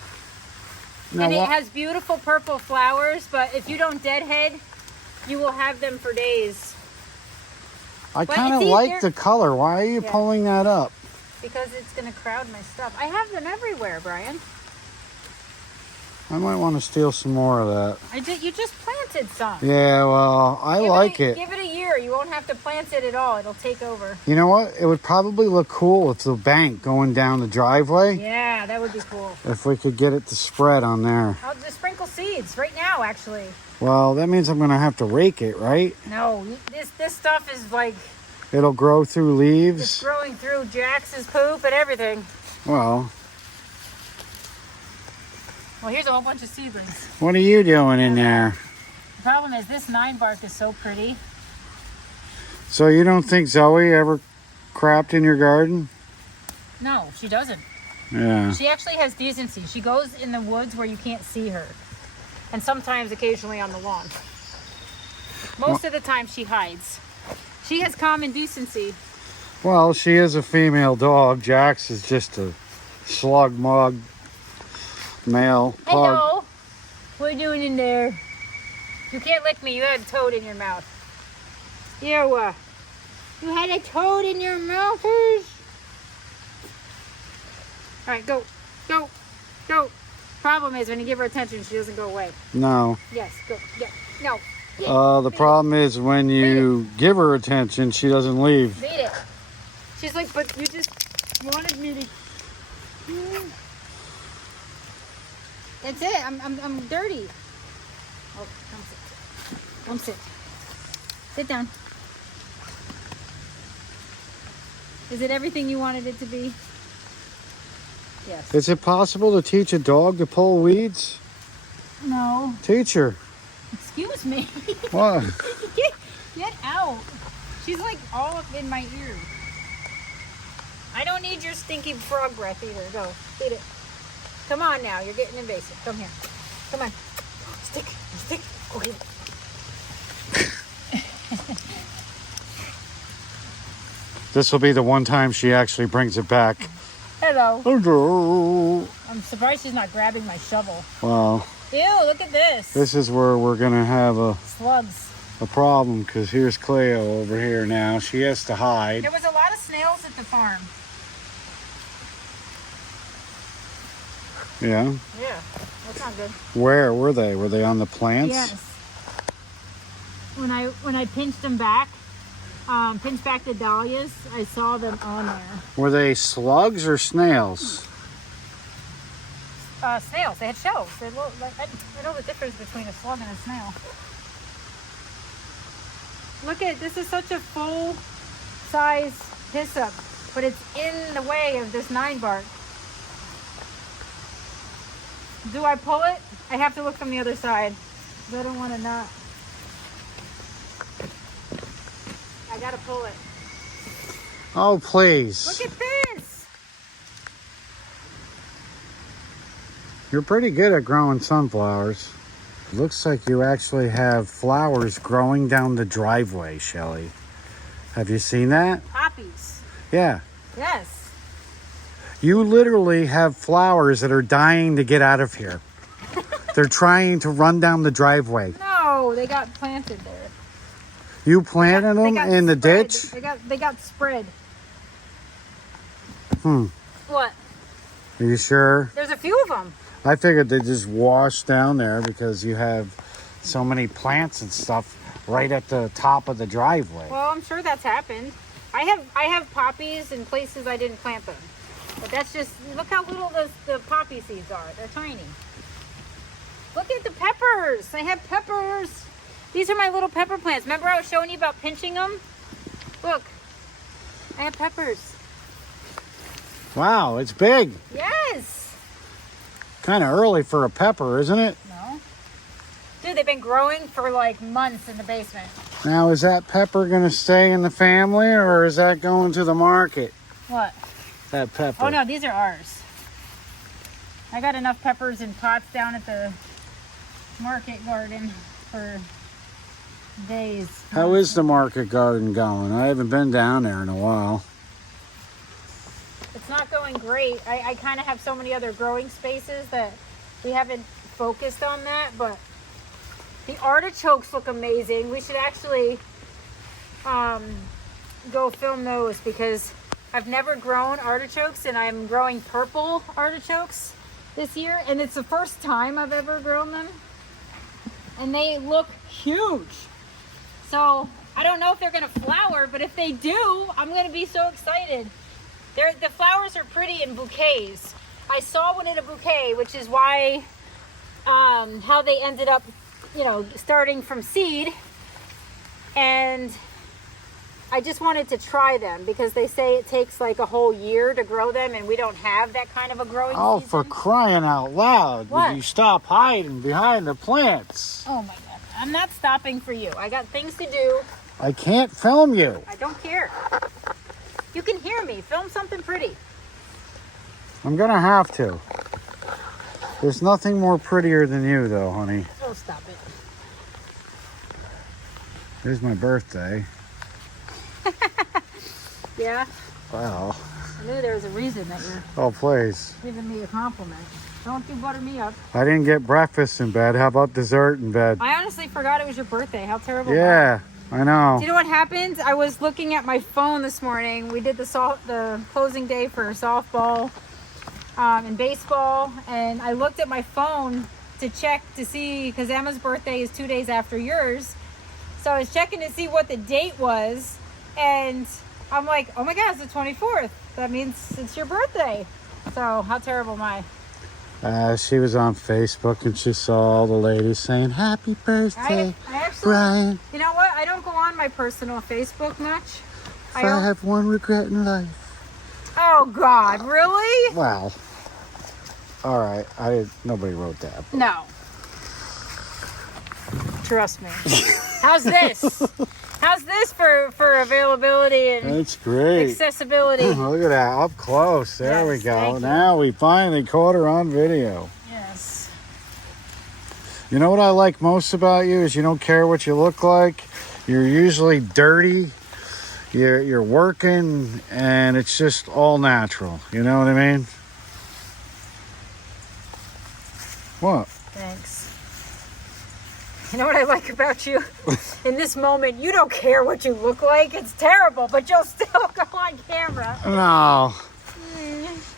Now, And it has beautiful purple flowers, but if you don't deadhead, you will have them for days. I But kind of it's like easier- the color. Why are you Yeah. pulling that up? Because it's going to crowd my stuff. I have them everywhere, Brian. I might want to steal some more of that. You just planted some. Yeah, well, I like it. Give it a year. You won't have to plant it at all. It'll take over. You know what? It would probably look cool with the bank going down the driveway. Yeah, that would be cool. If we could get it to spread on there. I'll just sprinkle seeds right now, actually. Well, that means I'm going to have to rake it, right? No, this stuff is like It'll grow through just leaves. growing through Jax's poop and everything. Well, Well, here's a whole bunch of seedlings. what are you doing in there? The problem is this 9 bark is so pretty. So you don't think Zoe ever crapped in your garden? No, she doesn't. Yeah. She actually has decency. She goes in the woods where you can't see her. And sometimes occasionally on the lawn. Most of the time she hides. She has common decency. Well, she is a female dog. Jax is just a slug mug male pug. Hello. What are you doing in there? You can't lick me. You had a toad in your mouth. You had a toad in your mouth. All right, go. Go. Go. Problem is when you give her attention, she doesn't go away. No. Yes, go. Yeah. No. The problem is when you give her attention, she doesn't leave. Beat it. She's like, but you just wanted me to. That's it. I'm dirty. Oh, come sit. Come sit. Sit down. Is it everything you wanted it to be? Yes. Is it possible to teach a dog to pull weeds? No. Teach her. Excuse me. What? Get out. She's like all up in my ear. I don't need your stinky frog breath either. Go. Eat it. Come on now. You're getting invasive. Come here. Come on. Stick. Stick. Go get it. This will be the one time she actually brings it back. Hello. Hello. I'm surprised she's not grabbing my shovel. Well, Ew, look at this. this is where we're going to have a Slugs. problem because here's Cleo over here now. She has to hide. There was a lot of snails at the farm. Yeah. Yeah, that's not good. Where were they? Were they on the plants? Yes. When I pinched them back, pinched back the dahlias, I saw them on there. Were they slugs or snails? Snails. They had shells. They look like I know the difference between a slug and a snail. Look at this is such a full size hyssop, but it's in the way of this 9 bark. Do I pull it? I have to look from the other side. I don't want to not. I gotta pull it. Oh, please. Look at this. You're pretty good at growing sunflowers. Looks like you actually have flowers growing down the driveway, Shelly. Have you seen that? Poppies. Yeah. Yes. You literally have flowers that are dying to get out of here. They're trying to run down the driveway. No, they got planted there. You planted They them got in the spread. ditch? They got spread. Hmm. What? Are you sure? There's a few of them. I figured they just washed down there because you have so many plants and stuff right at the top of the driveway. Well, I'm sure that's happened. I have poppies in places I didn't plant them. But that's just, look how little the poppy seeds are. They're tiny. Look at the peppers. I have peppers. These are my little pepper plants. Remember I was showing you about pinching them? Look, I have peppers. Wow, it's big. Yes. Kind of early for a pepper, isn't it? No. Dude, they've been growing for like months in the basement. Now, is that pepper going to stay in the family or is that going to the market? What? That pepper. Oh no, these are ours. I got enough peppers in pots down at the market garden for days. How is the market garden going? I haven't been down there in a while. It's not going great. I kind of have so many other growing spaces that we haven't focused on that, but the artichokes look amazing. We should actually go film those because I've never grown artichokes and I'm growing purple artichokes this year, and it's the first time I've ever grown them, and they look huge. So I don't know if they're gonna flower, but if they do, I'm gonna be so excited. The flowers are pretty in bouquets. I saw one in a bouquet, which is why how they ended up, you know, starting from seed. And I just wanted to try them because they say it takes like a whole year to grow them, and we don't have that kind of a growing Oh, season. for crying out loud. What? Would you stop hiding behind the plants? Oh my God. I'm not stopping for you. I got things to do. I can't film you. I don't care. You can hear me. Film something pretty. I'm going to have to. There's nothing more prettier than you, though, honey. Oh, stop it. Here's my birthday. Yeah? Wow. I knew there was a reason that you're Oh, please. giving me a compliment. Don't you butter me up. I didn't get breakfast in bed. How about dessert in bed? I honestly forgot it was your birthday. How terrible. Yeah, I know. Do you know what happened? I was looking at my phone this morning. We did the closing day for softball and baseball, and I looked at my phone to check to see, because Emma's birthday is 2 days after yours. So I was checking to see what the date was, and I'm like, oh my God, it's the 24th. That means it's your birthday. So how terrible am I? She was on Facebook and she saw all the ladies saying, "Happy birthday, I actually, Brian. you know what? I don't go on my personal Facebook much. If I have one regret in life." Oh God, really? Well, all right. Nobody wrote that. No. Trust me. How's this? How's this for availability and That's great. accessibility? Look at that, up close. There Yes, we go. thank you. Now we finally caught her on video. Yes. You know what I like most about you is you don't care what you look like. You're usually dirty. You're working, and it's just all natural. You know what I mean? What? Thanks. You know what I like about you? In this moment, you don't care what you look like. It's terrible, but you'll still go on camera. No.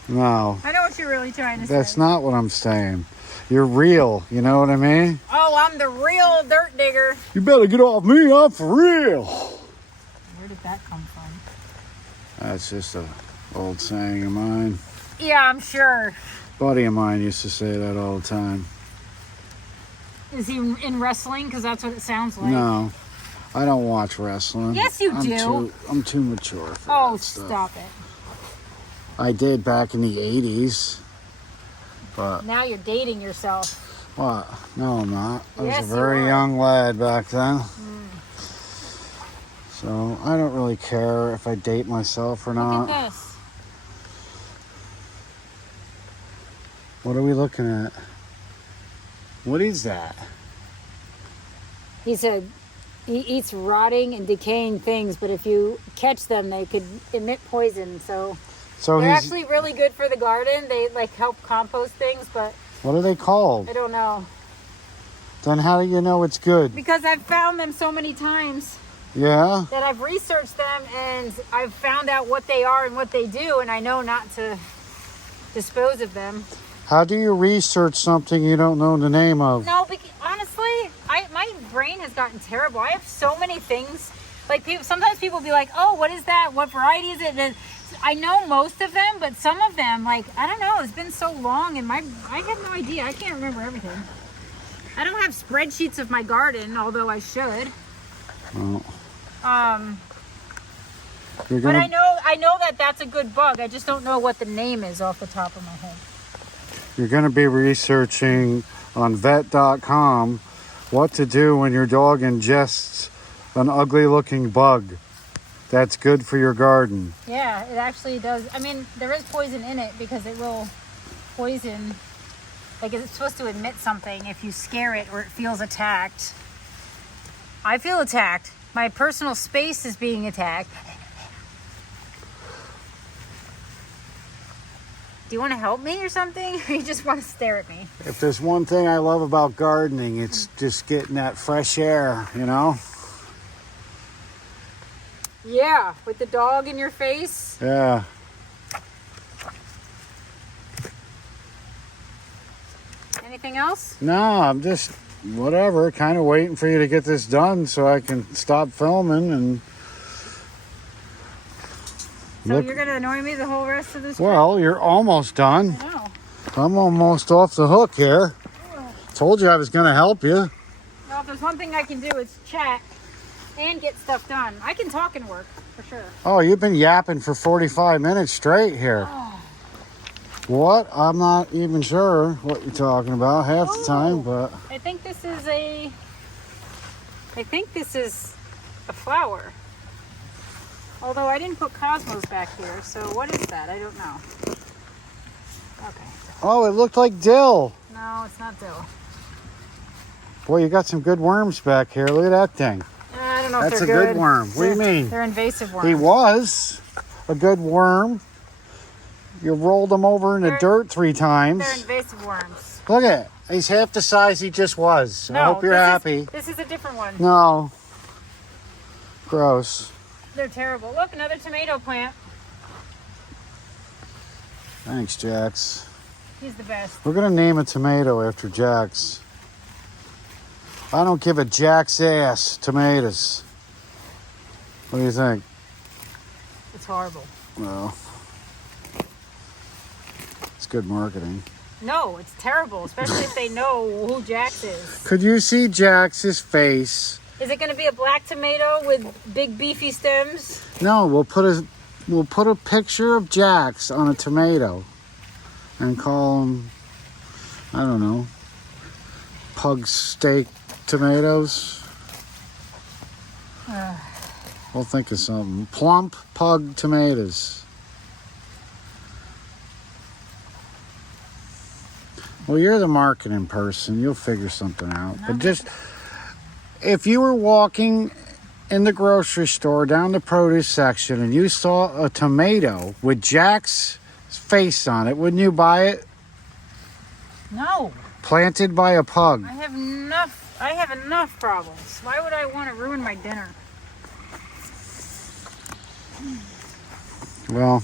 No. I know what you're really trying to That's say. not what I'm saying. You're real. You know what I mean? Oh, I'm the real dirt digger. You better get off me. I'm for real. Where did that come from? That's just a old saying of mine. Yeah, I'm sure. Buddy of mine used to say that all the time. Is he in wrestling? Because that's what it sounds like. No, I don't watch wrestling. Yes, you do. I'm too mature for Oh, that stuff. stop it. I did back in the 80s. But, Now you're dating yourself. what? No, I'm not. I Yes, was you a very are. young lad back then. So, I don't really care if I date myself or Look not. at this. What are we looking at? What is that? He said he eats rotting and decaying things, but if you catch them, they could emit poison. So So they're he's, actually really good for the garden. They like help compost things, but what are they called? I don't know. Then how do you know it's good? Because I've found them so many times Yeah? that I've researched them and I've found out what they are and what they do, and I know not to dispose of them. How do you research something you don't know the name of? No, because honestly, my brain has gotten terrible. I have so many things. Like sometimes people be like, "Oh, what is that? What variety is it?" And I know most of them, but some of them, like I don't know. It's been so long, and I have no idea. I can't remember everything. I don't have spreadsheets of my garden, although I should. Oh, But you're gonna, I know that that's a good bug. I just don't know what the name is off the top of my head. You're going to be researching on vet.com what to do when your dog ingests an ugly looking bug that's good for your garden. Yeah, it actually does. I mean, there is poison in it because it will poison. Like, it's supposed to emit something if you scare it or it feels attacked. I feel attacked. My personal space is being attacked. Do you want to help me or something? Or you just want to stare at me? If there's one thing I love about gardening, it's just getting that fresh air, you know? Yeah, with the dog in your face. Yeah. Anything else? No, I'm just, whatever, kind of waiting for you to get this done so I can stop filming and... So look. you're going to annoy me the whole rest of this trip? Well, you're almost done. I know. I'm almost off the hook here. Told you I was going to help you. Well, if there's one thing I can do, it's chat and get stuff done. I can talk and work, for sure. Oh, you've been yapping for 45 minutes straight here. Oh. What? I'm not even sure what you're talking about half the time, but... I think this is a flower. Although I didn't put cosmos back here, so what is that? I don't know. Okay. Oh, it looked like dill. No, it's not dill. Boy, you got some good worms back here. Look at that thing. I don't know That's if a they're good worm. What do you mean? They're invasive worms. He was a good worm. You rolled him over in the dirt 3 times. They're invasive worms. Look at it. He's half the size he just was. I hope you're happy. This is a different one. No. Gross. They're terrible. Look, another tomato plant. Thanks, Jax. He's the best. We're going to name a tomato after Jax. I don't give a Jack's ass tomatoes. What do you think? It's horrible. Well, it's good marketing. No, it's terrible, especially if they know who Jax is. Could you see Jax's face? Is it going to be a black tomato with big beefy stems? No, we'll put a picture of Jax on a tomato and call them, I don't know, pug steak tomatoes. We'll think of something. Plump pug tomatoes. Well, you're the marketing person. You'll figure something out. But just, if you were walking in the grocery store down the produce section and you saw a tomato with Jack's face on it, wouldn't you buy it? No. Planted by a pug. I have enough problems. Why would I want to ruin my dinner? Well,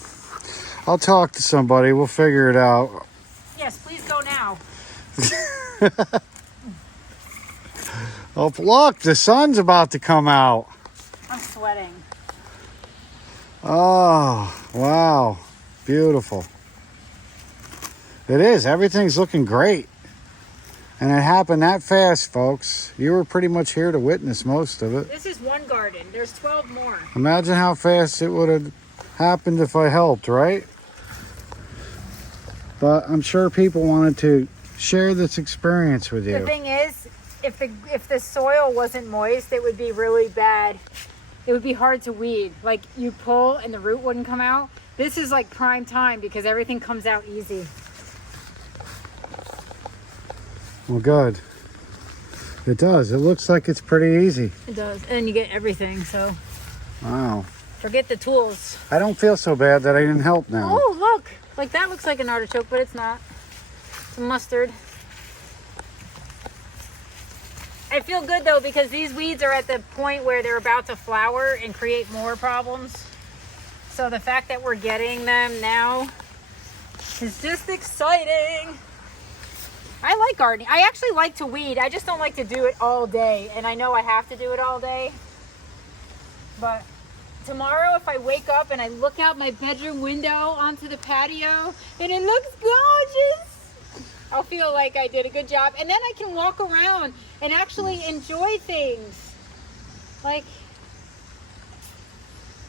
I'll talk to somebody. We'll figure it out. Yes, please go now. Oh, look, the sun's about to come out. I'm sweating. Oh, wow. Beautiful. It is. Everything's looking great. And it happened that fast, folks. You were pretty much here to witness most of it. This is one garden. There's 12 more. Imagine how fast it would have happened if I helped, right? But I'm sure people wanted to share this experience with you. The thing is, if the soil wasn't moist, it would be really bad. It would be hard to weed. Like, you pull and the root wouldn't come out. This is like prime time because everything comes out easy. Well, good. It does. It looks like it's pretty easy. It does. And you get everything, so Wow. forget the tools. I don't feel so bad that I didn't help now. Oh, look. Like, that looks like an artichoke, but it's not. It's mustard. I feel good, though, because these weeds are at the point where they're about to flower and create more problems. So the fact that we're getting them now is just exciting. I like gardening. I actually like to weed. I just don't like to do it all day. And I know I have to do it all day. But tomorrow, if I wake up and I look out my bedroom window onto the patio and it looks gorgeous, I'll feel like I did a good job. And then I can walk around and actually enjoy things. Like,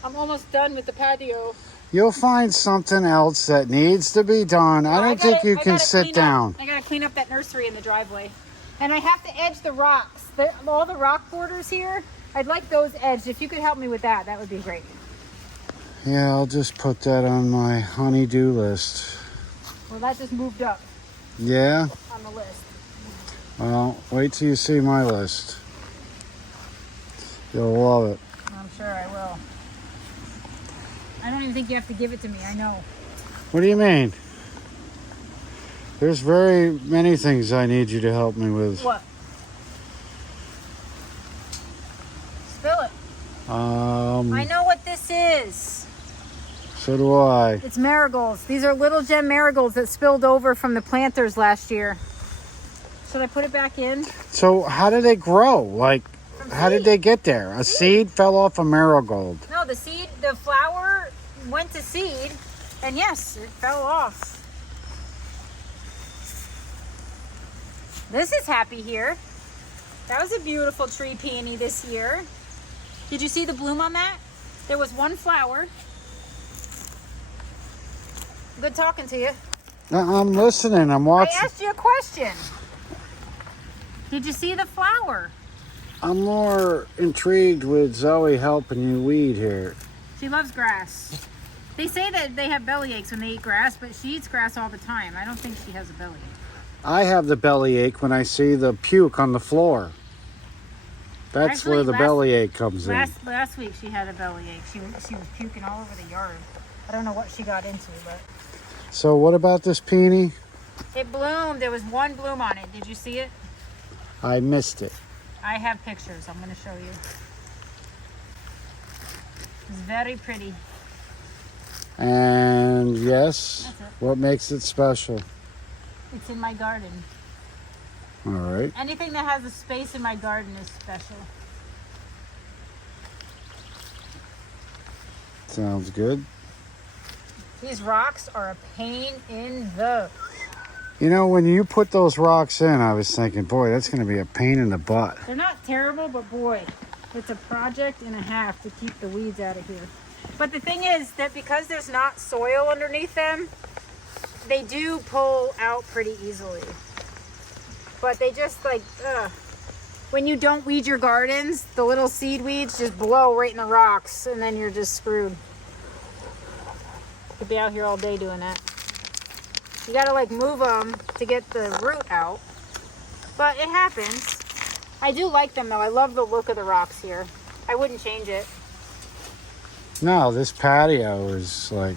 I'm almost done with the patio. You'll find something else that needs to be done. I don't think you can sit down. I gotta clean up that nursery in the driveway. And I have to edge the rocks. All the rock borders here, I'd like those edged. If you could help me with that, that would be great. Yeah, I'll just put that on my honey-do list. Well, that just moved up Yeah? on the list. Well, wait till you see my list. You'll love it. I'm sure I will. I don't even think you have to give it to me. I know. What do you mean? There's very many things I need you to help me with. What? Spill it. I know what this is. So do I. It's marigolds. These are little gem marigolds that spilled over from the planters last year. Should I put it back in? So how did they grow? Like, how did they get there? A seed fell off a marigold. No, the flower went to seed, and yes, it fell off. This is happy here. That was a beautiful tree peony this year. Did you see the bloom on that? There was one flower. Good talking to you. I'm listening. I'm I watching. asked you a question. Did you see the flower? I'm more intrigued with Zoe helping you weed here. She loves grass. They say that they have belly aches when they eat grass, but she eats grass all the time. I don't think she has a belly ache. I have the belly ache when I see the puke on the floor. That's Actually, where the belly ache comes in. Last week she had a belly ache. She was puking all over the yard. I don't know what she got into, but So what about this peony? it bloomed. There was one bloom on it. Did you see it? I missed it. I have pictures. I'm going to show you. It's very pretty. And yes, That's it. what makes it special? It's in my garden. All right. Anything that has a space in my garden is special. Sounds good. These rocks are a pain in the... You know, when you put those rocks in, I was thinking, boy, that's going to be a pain in the butt. They're not terrible, but boy, it's a project and a half to keep the weeds out of here. But the thing is that because there's not soil underneath them, they do pull out pretty easily. But they just like, when you don't weed your gardens, the little seed weeds just blow right in the rocks and then you're just screwed. Could be out here all day doing that. You gotta like move them to get the root out. But it happens. I do like them though. I love the look of the rocks here. I wouldn't change it. No, this patio is like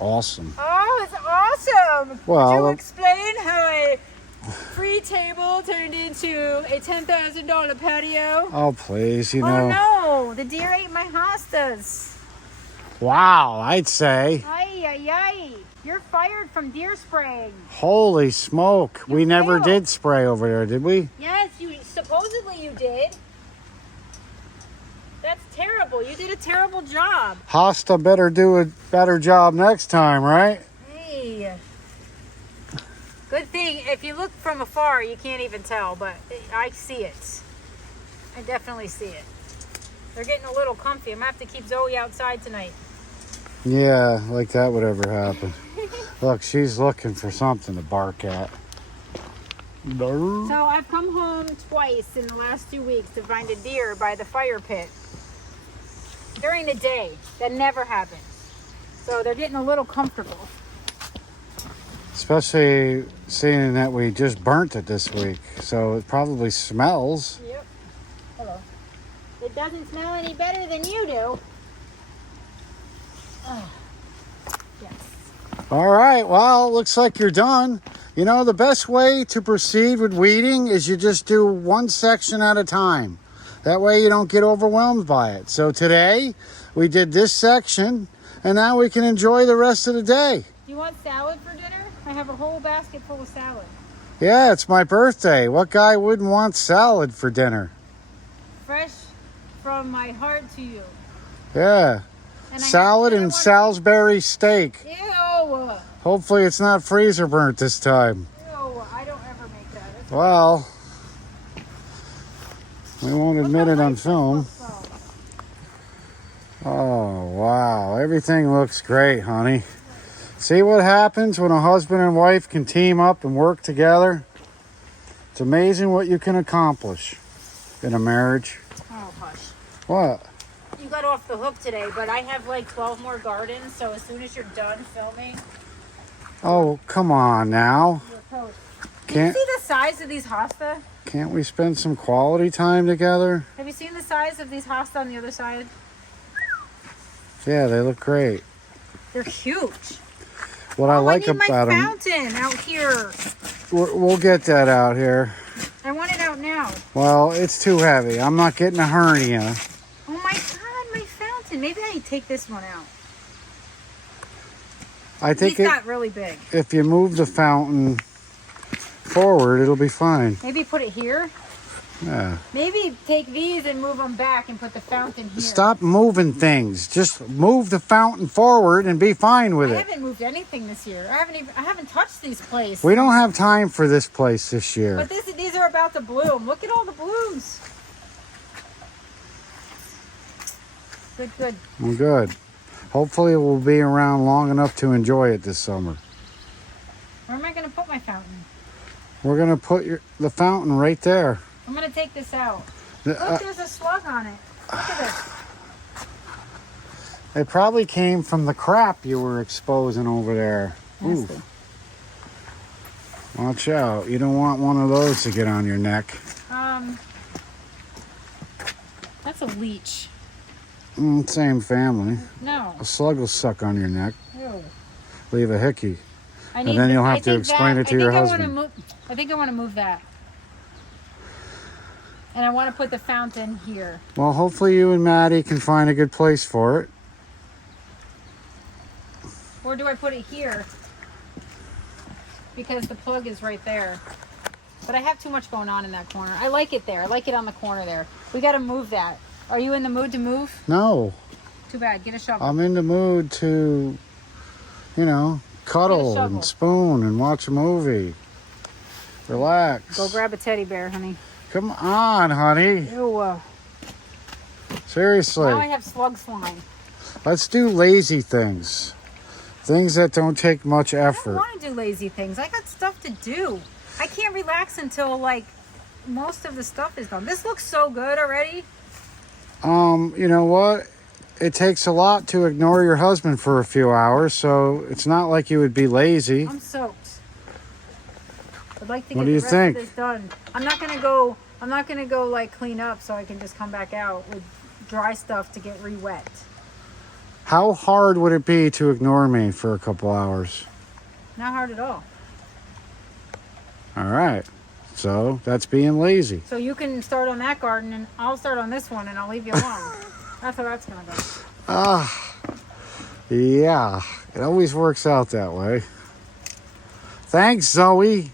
awesome. Oh, it's awesome! Well, Could you explain how a free table turned into a $10,000 patio? Oh, please, you Oh know. no, the deer ate my hostas. Wow, I'd say. Ay, ay, ay. You're fired from deer spraying. Holy smoke. We never failed. did spray over there, did we? Yes, supposedly you did. That's terrible. You did a terrible job. Hosta better do a better job next time, right? Hey. Good thing, if you look from afar, you can't even tell, but I see it. I definitely see it. They're getting a little comfy. I'm going to have to keep Zoe outside tonight. Yeah, like that would ever happen. Look, she's looking for something to bark at. So I've come home twice in the last 2 weeks to find a deer by the fire pit. During the day. That never happens. So they're getting a little comfortable. Especially seeing that we just burnt it this week. So it probably smells. Yep. Hello. It doesn't smell any better than you do. Oh. Yes. All right, well, looks like you're done. You know, the best way to proceed with weeding is you just do one section at a time. That way you don't get overwhelmed by it. So today we did this section and now we can enjoy the rest of the day. Do you want salad for dinner? I have a whole basket full of salad. Yeah, it's my birthday. What guy wouldn't want salad for dinner? Fresh from my heart to you. Yeah. And Salad and Salisbury steak. Ew. Hopefully it's not freezer burnt this time. Ew. I don't ever make that. It's Well, we won't admit it on film. Oh, wow. Everything looks great, honey. See what happens when a husband and wife can team up and work together? It's amazing what you can accomplish in a marriage. Oh, hush. What? You got off the hook today, but I have like 12 more gardens, so as soon as you're done filming, Oh, come on now. you're post. Can you Can't see the size of these hosta? can't we spend some quality time together? Have you seen the size of these hosta on the other side? Yeah, they look great. They're huge. What I like I need my about them, fountain out here. we'll get that out here. I want it out now. Well, it's too heavy. I'm not getting a hernia. Oh my god, my fountain. Maybe I take this one out. I think He's got really big. if you move the fountain forward, it'll be fine. Maybe put it here. Yeah. Maybe take these and move them back and put the fountain here. Stop moving things. Just move the fountain forward and be fine with I it. haven't moved anything this year. I haven't touched these places. We don't have time for this place this year. But these are about to bloom. Look at all the blooms. Good, good. Well, good. Hopefully we'll be around long enough to enjoy it this summer. Where am I going to put my fountain? We're going to put the fountain right there. I'm going to take this out. The- Look, there's a slug on it. Look at this. It probably came from the crap you were exposing over there. Ooh. Nasty. Watch out. You don't want one of those to get on your neck. That's a leech. Same family. No. A slug will suck on your neck. Ew. Leave a hickey. I And then you'll have to think explain it to your husband. I think I want to move that. And I want to put the fountain here. Well, hopefully you and Maddie can find a good place for it. Or do I put it here? Because the plug is right there. But I have too much going on in that corner. I like it there. I like it on the corner there. We got to move that. Are you in the mood to move? No, Too bad. Get a shovel. I'm in the mood to, cuddle shovel. and spoon and watch a movie. Relax. Go grab a teddy bear, honey. Come on, honey. Ew. Seriously. Now I have slug slime. Let's do lazy things. Things that don't take much I don't effort. want to do lazy things. I got stuff to do. I can't relax until like most of the stuff is done. This looks so good already. You know what? It takes a lot to ignore your husband for a few hours, so it's not like you would be lazy. I'm soaked. I'd like to What get do the you rest think? of this done. I'm not gonna go like clean up so I can just come back out with dry stuff to get re-wet. How hard would it be to ignore me for a couple hours? Not hard at all. All right. So that's being lazy. So you can start on that garden and I'll start on this one and I'll leave you alone. That's how that's gonna go. Yeah. It always works out that way. Thanks, Zoe.